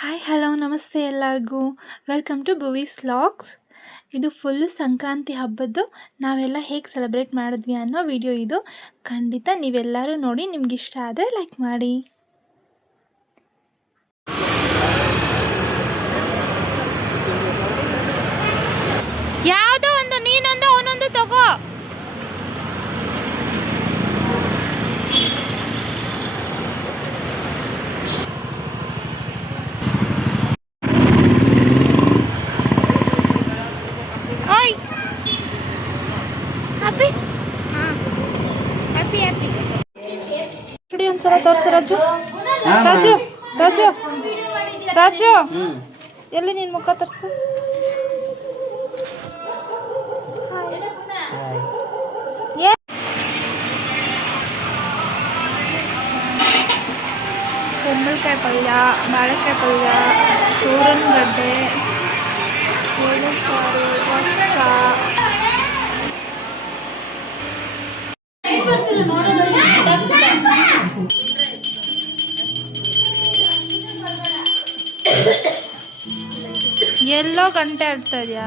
Hi hello ನಮಸ್ತೆ ಎಲ್ಲರಿಗೂ. Welcome to Bhuvi's vlogs. ಇದು ಫುಲ್ಲು ಸಂಕ್ರಾಂತಿ ಹಬ್ಬದ್ದು ನಾವೆಲ್ಲ ಹೇಗೆ ಸೆಲೆಬ್ರೇಟ್ ಮಾಡಿದ್ವಿ ಅನ್ನೋ ವಿಡಿಯೋ ಇದು. ಖಂಡಿತ ನೀವೆಲ್ಲರೂ ನೋಡಿ, ನಿಮ್ಗೆ ಇಷ್ಟ ಆದರೆ ಲೈಕ್ ಮಾಡಿ. ಯಾವುದೋ ಒಂದು ನೀನೊಂದು ಅವನೊಂದು ತಗೋ. ಒಂದ್ಸಲ ತೋರ್ಸು ರಾಜು. ರಾಜು ರಾಜು ರಾಜು ಎಲ್ಲಿ ನಿನ್ ಮುಖ ತೋರ್ಸು. ಕುಂಬಳಕಾಯಿ ಪಲ್ಯ, ಬಾಳೆಕಾಯಿ ಪಲ್ಯ, ಸೂರನ್ ಗಡ್ಡೆ, ಎಳ್ಳು ಸಾರು, ರಸ, ಎಲ್ಲೋ ಗಂಟೆ ಆಡ್ತಾ ಇದೆಯಾ?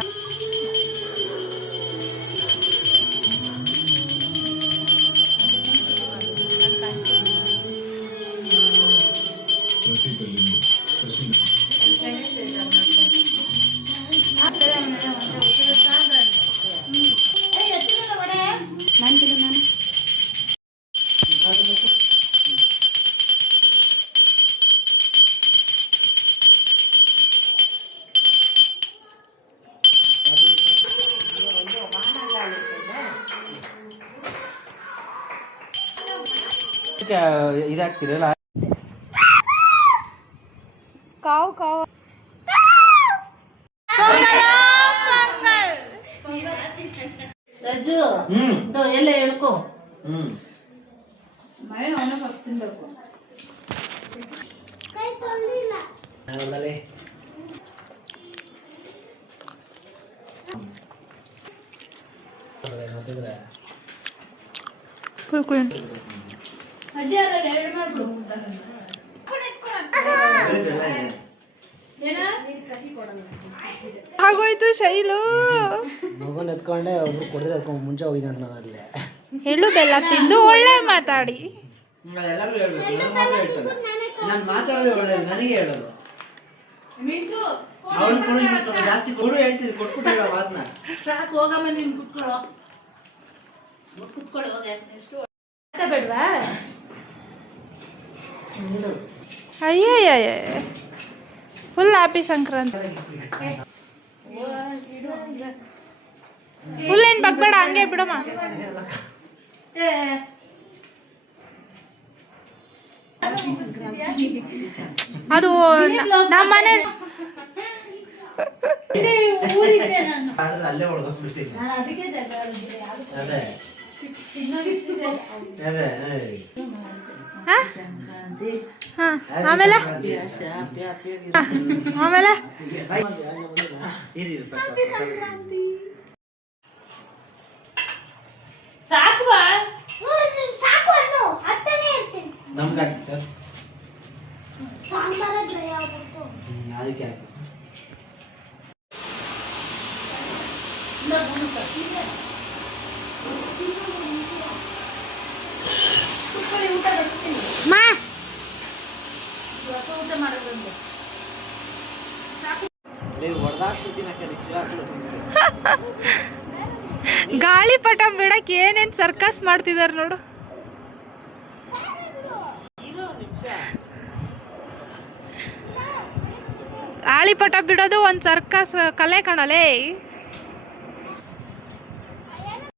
ಇದಾಗ್ತಿರಲ್ಲ ಕಾವು ಕಾವು ರಜು ಎಲ್ಲ ಹೇಳ್ಕೊ. ಆಗೋಯ್ತು ಶೈಲು. ಮಗನ್ ಎತ್ಕೊಂಡೆ ಒಬ್ರು ಕೊಡಿದ್ರೆ ಎತ್ಕೊಂಡು ಮುಂಚೆ ಹೋಗಿದ್ದೆ ಅಂತ ಅಲ್ಲೇ ಎಳ್ಳು ಬೆಲ್ಲ ತಿಂದು ಒಳ್ಳೆ ಮಾತಾಡಿ. ಎಲ್ಲರೂ ಹೇಳ್ಬೇಕು, ನಾನು ಮಾತಾಡೋದೇ ಒಳ್ಳೇದು, ನನಗೆ ಹೇಳೋದು. ಅವ್ರಿಗೆ ಕೊಡು, ಇನ್ನೊಂದು ಸ್ವಲ್ಪ ಜಾಸ್ತಿ ಕೊಡು ಹೇಳ್ತೀನಿ, ಕೊಟ್ಬಿಟ್ಟು ಹೇಳೋ ಮಾತನ್ನ. ಸಾಕು ಹೋಗಮ್ಮ, ನೀನು ಕುತ್ಕೊಳ್ಳೋ ಕುತ್ಕೊಳ್ಳಿ ಹೋಗ. ಎಷ್ಟು ಬೇಡವಾ? ಅಯ್ಯಯ್ಯ, ಫುಲ್ ಹ್ಯಾಪಿ ಸಂಕ್ರಾಂತಿ. ಫುಲ್ ಏನು ಬಗ್ಬೇಡ, ಹಂಗೆ ಬಿಡಮ್ಮ. ಅದು ನಮ್ಮ ಮನೆ ಅಲ್ಲೇ ಹೊಡ್ಕೊಂಡ್ಬಿಡ್ತೀನಿ. ಅದೇ ಆಮೇಲೆ ಆಮೇಲೆ ಸಾಕು ಬಾ. ನಮ್ಗೆ ಹಾಕಿ ಸರ್, ಅದಕ್ಕೆ ಹಾಕಿ ಸರ್. ಗಾಳಿಪಟ ಬಿಡಕ್ಕೆ ಏನೇನ್ ಸರ್ಕಸ್ ಮಾಡ್ತಿದಾರ ನೋಡು. ಗಾಳಿಪಟ ಬಿಡೋದು ಒಂದ್ ಸರ್ಕಸ್ ಕಲೆ ಕಣಲೇ.